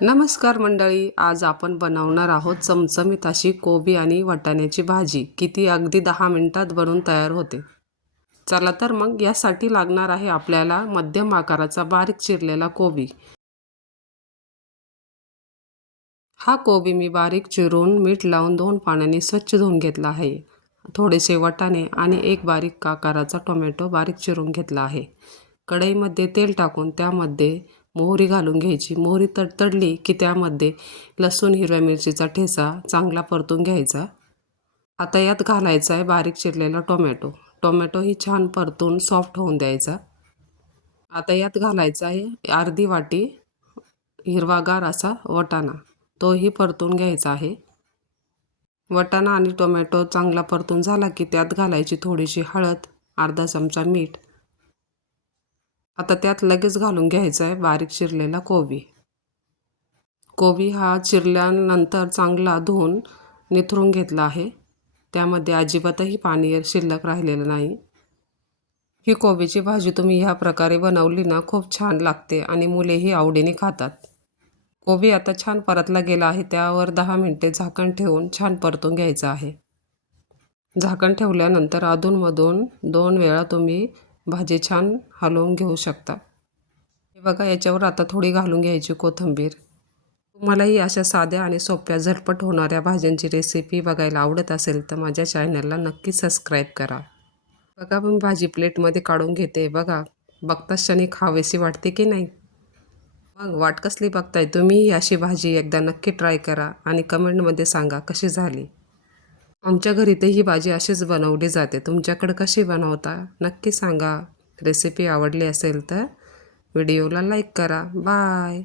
नमस्कार मंडळी, आज आपण बनवणार आहोत चमचमीत अशी कोबी आणि वाटाण्याची भाजी. किती अगदी 10 मिनिटात बनवून तयार होते. चला तर मग यासाठी लागणार आहे आपल्याला मध्यम आकाराचा बारीक चिरलेला कोबी. हा कोबी मी बारीक चिरून मीठ लावून 2 पाण्याने स्वच्छ धुवून घेतला आहे. थोडेसे वाटाणे आणि एक बारीक आकाराचा टोमॅटो बारीक चिरून घेतला आहे. कढईमध्ये तेल टाकून त्यामध्ये मोहरी घालून घ्यायची. मोहरी तडतडली की त्यामध्ये लसूण, हिरव्या मिरचीचा ठेचा चांगला परतून घ्यायचा. आता यात घालायचा आहे बारीक चिरलेला टोमॅटो. टोमॅटोही छान परतून सॉफ्ट होऊन द्यायचा. आता यात घालायचा आहे अर्धी वाटी हिरवागार असा वाटाणा. तोही परतून घ्यायचा आहे. वाटाणा आणि टोमॅटो चांगला परतून झाला की त्यात घालायची थोडीशी हळद, अर्धा चमचा मीठ. आता त्यात लगेच घालून घ्यायचा आहे बारीक चिरलेला कोबी. कोबी हा चिरल्यानंतर चांगला धुवून निथरून घेतला आहे. त्यामध्ये अजिबातही पाणी शिल्लक राहिलेलं नाही. ही कोबीची भाजी तुम्ही ह्या प्रकारे बनवली ना, खूप छान लागते आणि मुलेही आवडीने खातात. कोबी आता छान परतला गेला आहे. त्यावर 10 मिनिटे झाकण ठेवून छान परतून घ्यायचं आहे. झाकण ठेवल्यानंतर अधूनमधून 2 वेळा तुम्ही भाजी छान हलवून घेऊ शकता. हे बघा, याच्यावर आता थोडी घालून घ्यायची कोथिंबीर. तुम्हालाही अशा साध्या आणि सोप्या झटपट होणाऱ्या भाज्यांची रेसिपी बघायला आवडत असेल तर माझ्या चॅनलला नक्की सबस्क्राईब करा. बघा, मी भाजी प्लेटमध्ये काढून घेते. बघा, बघताच क्षणी खावीशी वाटते की नाही? मग वाट कसली बघताय? तुम्ही ही अशी भाजी एकदा नक्की ट्राय करा आणि कमेंटमध्ये सांगा कशी झाली. आमच्या घरी तर ही भाजी अशीच बनवली जाते. तुमच्याकडे कशी बनवता नक्की सांगा. रेसिपी आवडली असेल तर व्हिडिओला लाईक करा. बाय.